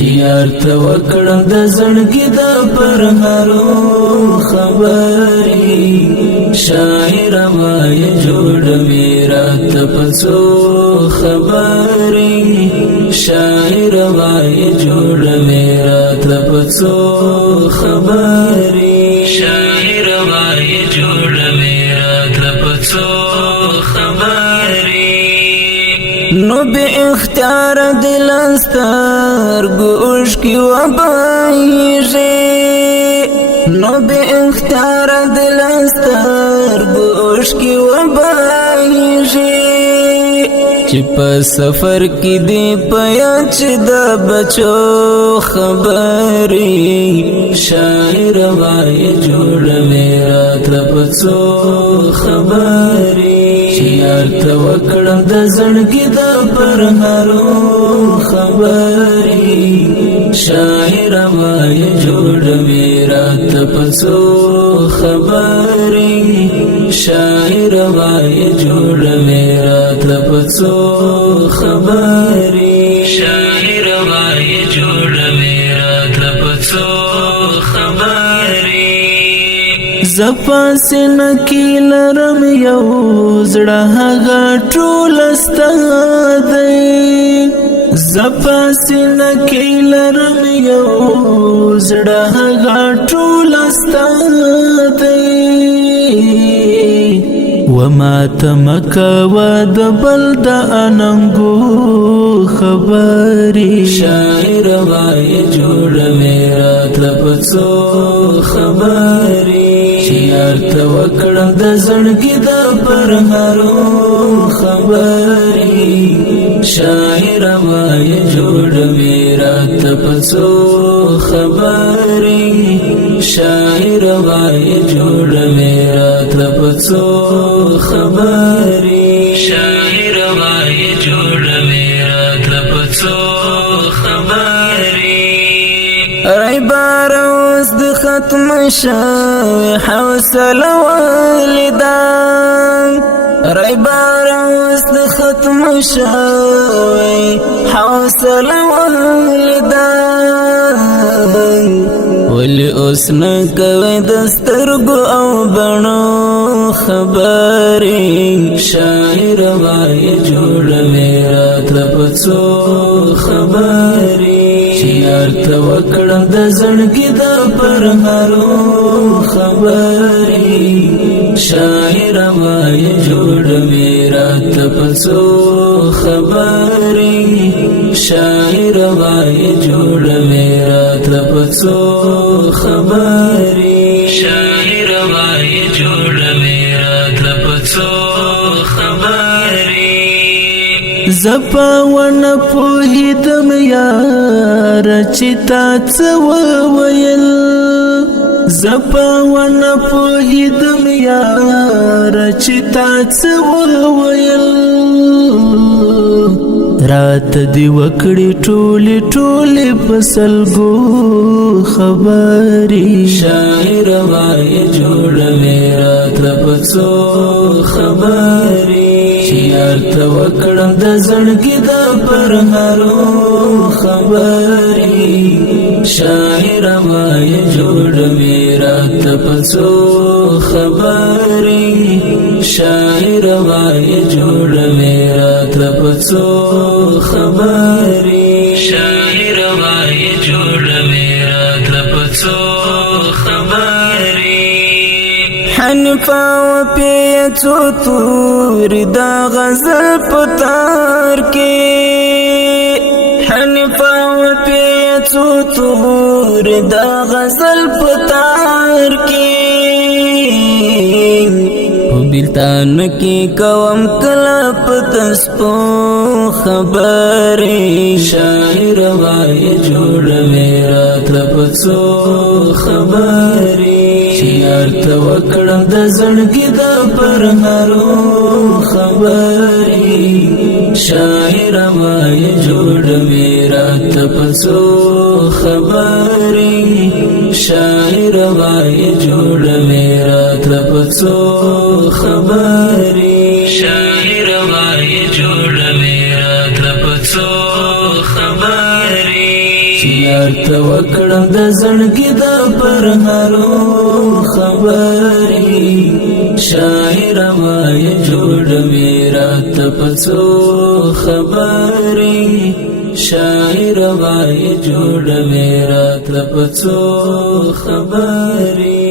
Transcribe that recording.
شیار ته وکړم د زړګي د پرهارو خبرې شاعر وای جوړ میرا ته پسو خبرې شاعر وای جوړ میرا ته پسو خبرې شاعر وای جوړ میرا ته پسو خبرې نو به اختیار دلستر گوش کی وبایږي نو به اختیار دلستر گوش کی وبایږي چې په سفر کې دی پیاچ د بچو خبرې شاعر وای جوړ میرا ترپڅو خبرې یار ته وکړم د زړګي د پرهارو خبرې شاعر وای جوړ میرا ترپڅو خبرې شاعر وای جوړ میرا ترپڅو خبرې شاعر وای جوړ میرا ترپڅو خبرې زپاسن کی لرم یو زړه هغه ټول ستادی زپاسن کی لرم یو زړه هغه ټول ستادی وما تمکا ود بل د اننګو خبرې شاعر وای جوړ میرا ترپڅو خبرې یار ته وکړم د زړګي د پرهارو خبرې شاعر وای جوړ میرا ترپڅو خبرې شاعر وای جوړ میرا ترپڅو خبرې شاعر وای جوړ میرا ترپڅو خبرې ای باروس د ختم شوی حوصله والدان ای باروس د ختم شوی حوصله والدان ولی اوس نه کوي د سترګو او بڼو خبرې شاعر وای جوړ میرا ترپڅو خبرې یار ته وکړم د زړګي د پرهارو خبرې شاعر وای جوړ میرا ترپڅو خبرې شاعر وای جوړ میرا ترپڅو خبرې شاعر وای جوړ میرا ترپڅو خبرې زپا ون پوهیدم یار چې تا څه وویل زپا ون پوهیدم یار چې تا څه وویل رات دی وکړې ټولې ټولې پسلګو خبرې شاعر وای جوړ میرا ترپڅو خبرې یار ته وکړم د زړګي د پرهارو خبرې شاعر وای جوړ میرا ترپڅو خبرې شاعر وای جوړ میرا ترپڅو خبرې شاعر وای جوړ میرا ترپڅو خبرې حنفا و پیچو تور دا غزل پتار کې حنفا و پیچو تور دا غزل پتار کې بلتان کی کوم کلا پتسپو خبرې شاعر وای جوړ میرا ترپڅو خبرې یار ته وکړم د زړګي د پرهارو خبرې شاعر وای جوړ میرا ترپڅو خبرې شاعر وای جوړ میرا ترپڅو خبرې شاعر وای جوړ میرا ترپڅو خبرې یار ته وکړم د زړګي د پرهارو خبرې شاعر وای جوړوي راته پڅو خبرې شاعر وای جوړوي راته پڅو خبرې